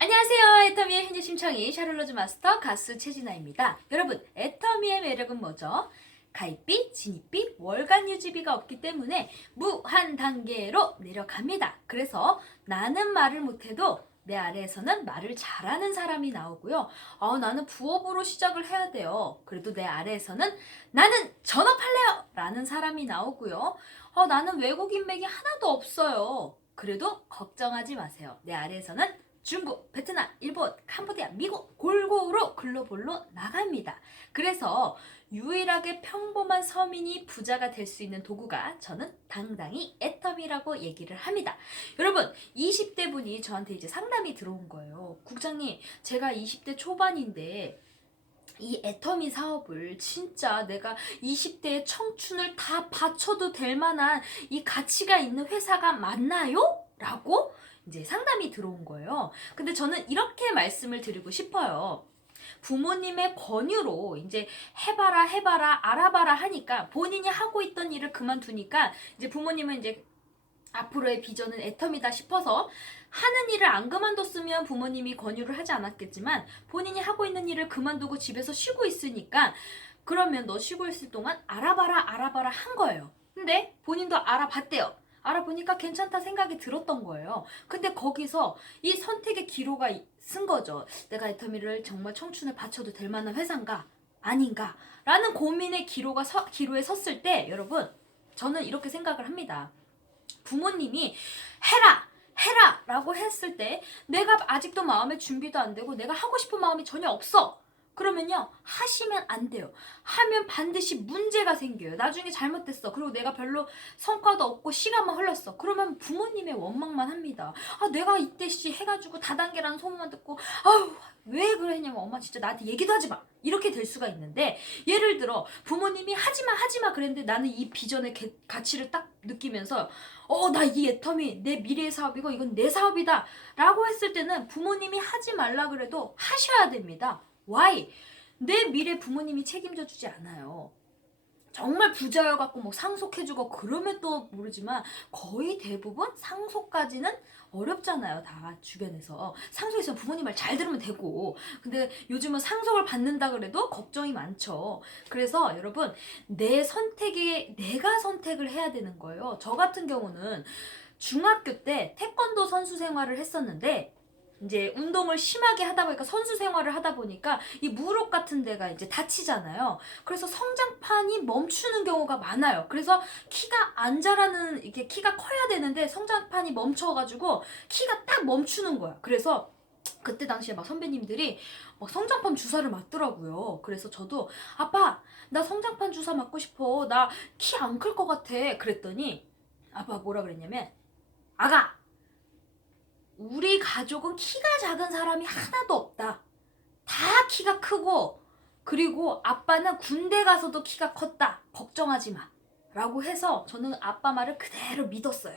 안녕하세요. 애터미의 현재 심청이 샤를로즈 마스터 가수 최진아입니다. 여러분, 애터미의 매력은 뭐죠? 가입비, 진입비, 월간 유지비가 없기 때문에 무한 단계로 내려갑니다. 그래서 나는 말을 못해도 내 아래에서는 말을 잘하는 사람이 나오고요. 나는 부업으로 시작을 해야 돼요. 그래도 내 아래에서는 나는 전업할래요! 라는 사람이 나오고요. 나는 외국 인맥이 하나도 없어요. 그래도 걱정하지 마세요. 내 아래에서는 중국, 베트남, 일본, 캄보디아, 미국 골고루 글로벌로 나갑니다. 그래서 유일하게 평범한 서민이 부자가 될 수 있는 도구가 저는 당당히 애텀이라고 얘기를 합니다. 여러분, 20대 분이 저한테 이제 상담이 들어온 거예요. 국장님, 제가 20대 초반인데 이 애터미 사업을 진짜 내가 20대의 청춘을 다 바쳐도 될 만한 이 가치가 있는 회사가 맞나요? 라고 이제 상담이 들어온 거예요. 근데 저는 이렇게 말씀을 드리고 싶어요. 부모님의 권유로 이제 해봐라, 알아봐라 하니까 본인이 하고 있던 일을 그만두니까 이제 부모님은 이제 앞으로의 비전은 애텀이다 싶어서 하는 일을 안 그만뒀으면 부모님이 권유를 하지 않았겠지만 본인이 하고 있는 일을 그만두고 집에서 쉬고 있으니까 그러면 너 쉬고 있을 동안 알아봐라 한 거예요. 근데 본인도 알아봤대요. 알아보니까 괜찮다 생각이 들었던 거예요. 근데 거기서 이 선택의 기로가 쓴 거죠. 내가 애터미를 정말 청춘을 바쳐도 될 만한 회사인가? 아닌가? 라는 고민의 기로에 섰을 때 여러분 저는 이렇게 생각을 합니다. 부모님이 해라 라고 했을 때 내가 아직도 마음의 준비도 안 되고 내가 하고 싶은 마음이 전혀 없어. 그러면요 하시면 안 돼요. 하면 반드시 문제가 생겨요. 나중에 잘못됐어. 그리고 내가 별로 성과도 없고 시간만 흘렀어. 그러면 부모님의 원망만 합니다. 내가 이때 해가지고 다단계라는 소문만 듣고 아유 왜 그랬냐면 엄마 진짜 나한테 얘기도 하지 마. 이렇게 될 수가 있는데 예를 들어 부모님이 하지마 그랬는데 나는 이 비전의 가치를 딱 느끼면서 나 이 애텀이 내 미래의 사업이고 이건 내 사업이다 라고 했을 때는 부모님이 하지 말라 그래도 하셔야 됩니다. Why? 내 미래 부모님이 책임져 주지 않아요. 정말 부자여갖고 뭐 상속해주고 그러면 또 모르지만 거의 대부분 상속까지는 어렵잖아요. 다 주변에서 상속했으면 부모님 말 잘 들으면 되고 근데 요즘은 상속을 받는다 그래도 걱정이 많죠. 그래서 여러분 내가 선택을 해야 되는 거예요. 저 같은 경우는 중학교 때 태권도 선수 생활을 했었는데 이제 운동을 심하게 하다 보니까 선수 생활을 하다 보니까 이 무릎 같은 데가 이제 다치잖아요. 그래서 성장판이 멈추는 경우가 많아요. 그래서 키가 안 자라는 이게 키가 커야 되는데 성장판이 멈춰가지고 키가 딱 멈추는 거야. 그래서 그때 당시에 막 선배님들이 막 성장판 주사를 맞더라고요. 그래서 저도 아빠 나 성장판 주사 맞고 싶어. 나 키 안 클 것 같아. 그랬더니 아빠가 뭐라 그랬냐면 아가 우리 가족은 키가 작은 사람이 하나도 없다. 다 키가 크고 그리고 아빠는 군대 가서도 키가 컸다. 걱정하지 마. 라고 해서 저는 아빠 말을 그대로 믿었어요.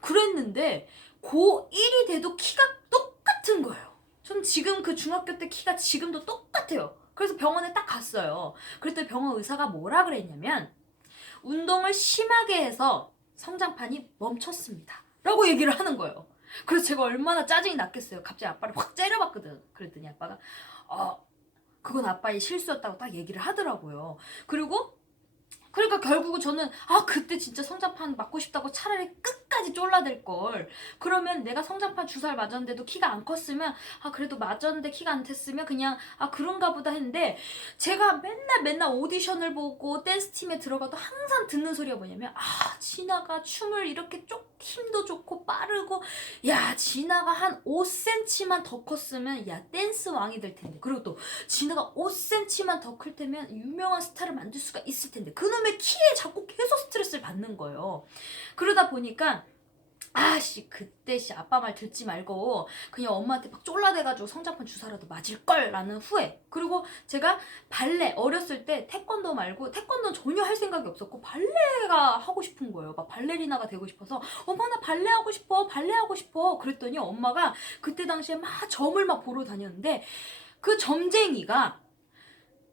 그랬는데 고1이 돼도 키가 똑같은 거예요. 전 지금 그 중학교 때 키가 지금도 똑같아요. 그래서 병원에 딱 갔어요. 그랬더니 병원 의사가 뭐라 그랬냐면 운동을 심하게 해서 성장판이 멈췄습니다. 라고 얘기를 하는 거예요. 그래서 제가 얼마나 짜증이 났겠어요. 갑자기 아빠를 확 째려봤거든. 그랬더니 아빠가 그건 아빠의 실수였다고 딱 얘기를 하더라고요. 그러니까 결국은 저는 그때 진짜 성장판 맞고 싶다고 차라리 끝까지 쫄라댈 걸. 그러면 내가 성장판 주사를 맞았는데도 키가 안 컸으면 그래도 맞았는데 키가 안 됐으면 그냥 그런가 보다 했는데 제가 맨날 오디션을 보고 댄스팀에 들어가도 항상 듣는 소리가 뭐냐면 진아가 춤을 이렇게 힘도 좋고 빠르고 야 진아가 한 5cm만 더 컸으면 야 댄스 왕이 될 텐데 그리고 또 진아가 5cm만 더 클 테면 유명한 스타를 만들 수가 있을 텐데 그놈의 키에 자꾸 계속 스트레스를 받는 거예요. 그러다 보니까 그때 아빠 말 듣지 말고 그냥 엄마한테 막 쫄라대가지고 성장판 주사라도 맞을걸 라는 후회. 그리고 제가 발레 어렸을 때 태권도 말고 태권도는 전혀 할 생각이 없었고 발레가 하고 싶은 거예요. 막 발레리나가 되고 싶어서 엄마 나 발레 하고 싶어 그랬더니 엄마가 그때 당시에 막 점을 막 보러 다녔는데 그 점쟁이가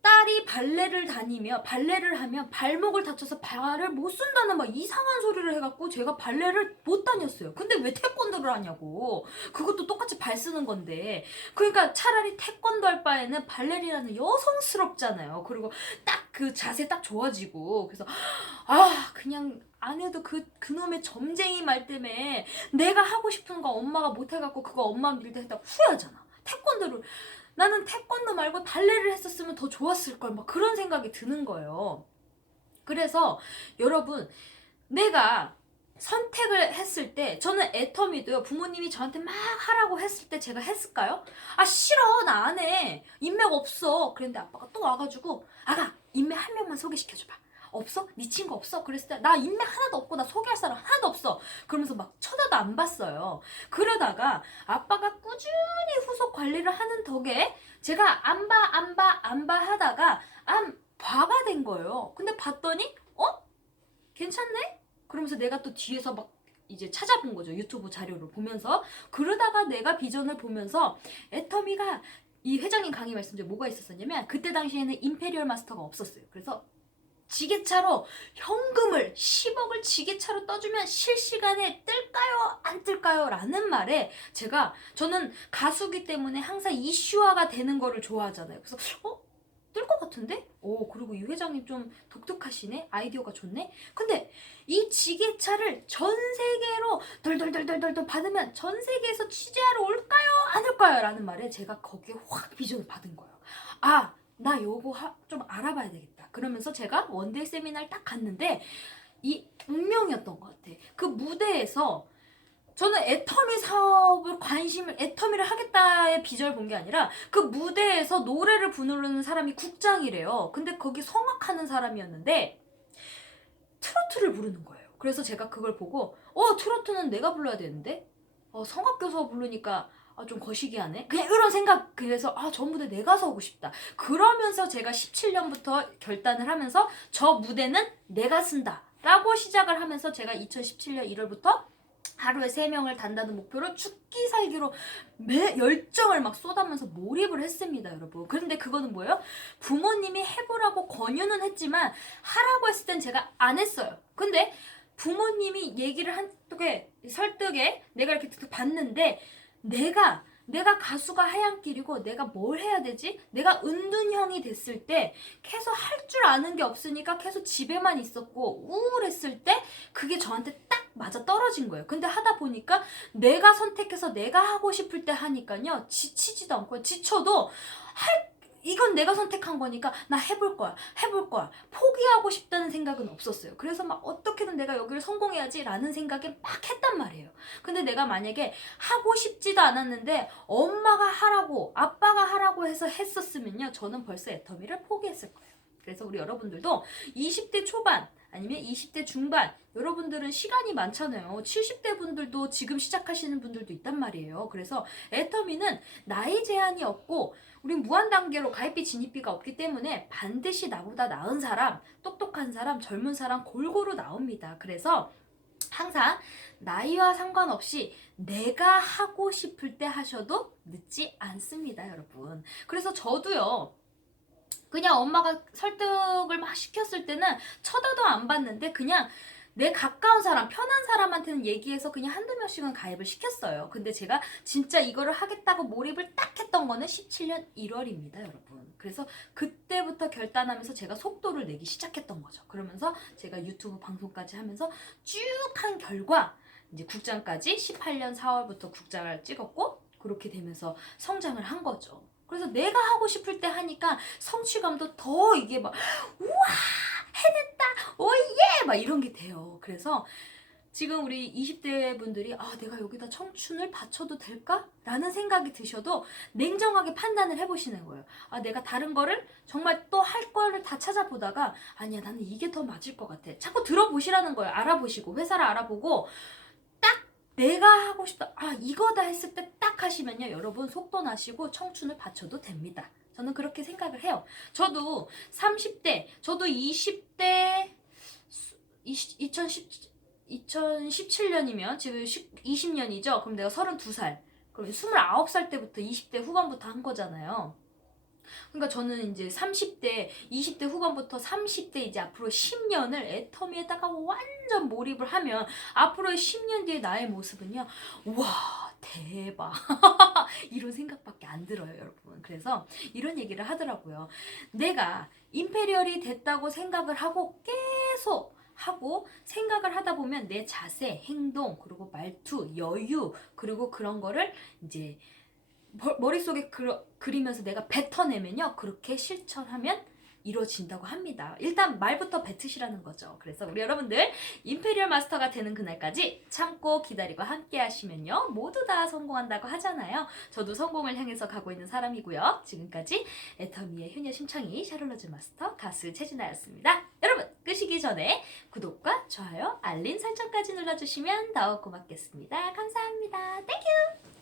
딸이 발레를 하면 발목을 다쳐서 발을 못 쓴다는 막 이상한 소리를 해갖고 제가 발레를 못 다녔어요. 근데 왜 태권도를 하냐고. 그것도 똑같이 발 쓰는 건데. 그러니까 차라리 태권도 할 바에는 발레리나는 여성스럽잖아요. 그리고 딱 그 자세 딱 좋아지고. 그래서 그냥 안 해도 그놈의 점쟁이 말 때문에 내가 하고 싶은 거 엄마가 못 해갖고 그거 엄마 밀 때 했다고 후회하잖아. 나는 태권도 말고 발레를 했었으면 더 좋았을 걸, 막 그런 생각이 드는 거예요. 그래서 여러분, 내가 선택을 했을 때, 저는 애터미도요, 부모님이 저한테 막 하라고 했을 때 제가 했을까요? 싫어, 나 안 해, 인맥 없어. 그랬는데 아빠가 또 와가지고, 아가, 인맥 한 명만 소개시켜줘봐. 없어? 네 친구 없어? 그랬을 때 나 인맥 하나도 없고 나 소개할 사람 하나도 없어. 그러면서 막 쳐다도 안 봤어요. 그러다가 아빠가 꾸준히 후속 관리를 하는 덕에 제가 안 봐 하다가 봐가 된 거예요. 근데 봤더니 괜찮네? 그러면서 내가 또 뒤에서 막 이제 찾아본 거죠. 유튜브 자료를 보면서. 그러다가 내가 비전을 보면서 애터미가, 이 회장님 강의 말씀 중에 뭐가 있었냐면, 그때 당시에는 임페리얼 마스터가 없었어요. 그래서 지게차로 현금을 10억을 지게차로 떠주면 실시간에 뜰까요? 안 뜰까요? 라는 말에 저는 가수기 때문에 항상 이슈화가 되는 거를 좋아하잖아요. 그래서 뜰 것 같은데? 그리고 이 회장님 좀 독특하시네? 아이디어가 좋네? 근데 이 지게차를 전 세계로 덜덜덜덜덜 받으면 전 세계에서 취재하러 올까요? 안 올까요? 라는 말에 제가 거기에 확 비전을 받은 거예요. 나 요거 좀 알아봐야 되겠다. 그러면서 제가 원데이 세미나를 딱 갔는데 이 운명이었던 것 같아. 그 무대에서 저는 애터미 사업을 애터미를 하겠다의 비전을 본 게 아니라 그 무대에서 노래를 부르는 사람이 국장이래요. 근데 거기 성악하는 사람이었는데 트로트를 부르는 거예요. 그래서 제가 그걸 보고 트로트는 내가 불러야 되는데 성악 교사 부르니까 좀 거시기하네? 그냥 이런 생각. 그래서 저 무대 내가 서고 싶다. 그러면서 제가 17년부터 결단을 하면서 저 무대는 내가 쓴다 라고 시작을 하면서 제가 2017년 1월부터 하루에 3명을 단다는 목표로 죽기 살기로 열정을 막 쏟아면서 몰입을 했습니다, 여러분. 그런데 그거는 뭐예요? 부모님이 해보라고 권유는 했지만 하라고 했을 땐 제가 안 했어요. 근데 부모님이 얘기를 설득에 내가 이렇게 봤는데 내가 가수가 하얀길이고 내가 뭘 해야 되지? 내가 은둔형이 됐을 때 계속 할 줄 아는 게 없으니까 계속 집에만 있었고 우울했을 때 그게 저한테 딱 맞아 떨어진 거예요. 근데 하다 보니까 내가 선택해서 내가 하고 싶을 때 하니까요, 지치지도 않고, 지쳐도 이건 내가 선택한 거니까 나 해볼 거야. 포기하고 싶다는 생각은 없었어요. 그래서 막 어떻게든 내가 여기를 성공해야지 라는 생각에 막 했단 말이에요. 근데 내가 만약에 하고 싶지도 않았는데 엄마가 하라고, 아빠가 하라고 해서 했었으면요, 저는 벌써 애터미를 포기했을 거예요. 그래서 우리 여러분들도 20대 초반 아니면 20대 중반, 여러분들은 시간이 많잖아요. 70대 분들도 지금 시작하시는 분들도 있단 말이에요. 그래서 애터미는 나이 제한이 없고 우린 무한단계로 가입비 진입비가 없기 때문에 반드시 나보다 나은 사람, 똑똑한 사람, 젊은 사람 골고루 나옵니다. 그래서 항상 나이와 상관없이 내가 하고 싶을 때 하셔도 늦지 않습니다, 여러분. 그래서 저도요, 그냥 엄마가 설득을 막 시켰을 때는 쳐다도 안 봤는데 그냥 내 가까운 사람, 편한 사람한테는 얘기해서 그냥 한두 명씩은 가입을 시켰어요. 근데 제가 진짜 이거를 하겠다고 몰입을 딱 했던 거는 17년 1월입니다, 여러분. 그래서 그때부터 결단하면서 제가 속도를 내기 시작했던 거죠. 그러면서 제가 유튜브 방송까지 하면서 쭉 한 결과 이제 국장까지 18년 4월부터 국장을 찍었고, 그렇게 되면서 성장을 한 거죠. 그래서 내가 하고 싶을 때 하니까 성취감도 더 이게 막 우와 해냈다 오예 막 이런 게 돼요. 그래서 지금 우리 20대 분들이 내가 여기다 청춘을 바쳐도 될까? 라는 생각이 드셔도 냉정하게 판단을 해보시는 거예요. 내가 다른 거를 정말 또 할 거를 다 찾아보다가 아니야, 나는 이게 더 맞을 것 같아. 자꾸 들어보시라는 거예요. 알아보시고 회사를 알아보고 딱 내가 하고 싶다, 이거다 했을 때 딱 하시면요, 여러분 속도 나시고 청춘을 바쳐도 됩니다. 저는 그렇게 생각을 해요. 저도 30대, 저도 20대 2017년이면 지금 20년이죠. 그럼 내가 32살. 그럼 29살 때부터 20대 후반부터 한 거잖아요. 그러니까 저는 이제 30대, 20대 후반부터 30대 이제 앞으로 10년을 애터미에다가 완전 몰입을 하면 앞으로의 10년 뒤의 나의 모습은요. 와, 대박. 이런 생각밖에 안 들어요, 여러분. 그래서 이런 얘기를 하더라고요. 내가 임페리얼이 됐다고 생각을 하고 계속 하고 생각을 하다 보면 내 자세, 행동, 그리고 말투, 여유, 그리고 그런 거를 이제 머릿속에 그리면서 내가 뱉어내면요. 그렇게 실천하면 이루어진다고 합니다. 일단 말부터 뱉으시라는 거죠. 그래서 우리 여러분들 임페리얼 마스터가 되는 그날까지 참고 기다리고 함께 하시면요. 모두 다 성공한다고 하잖아요. 저도 성공을 향해서 가고 있는 사람이고요. 지금까지 애터미의 효녀 심창희 샤를로즈 마스터 가수 최진아였습니다. 여러분 끄시기 전에 구독과 좋아요, 알림 설정까지 눌러주시면 더욱 고맙겠습니다. 감사합니다. 땡큐!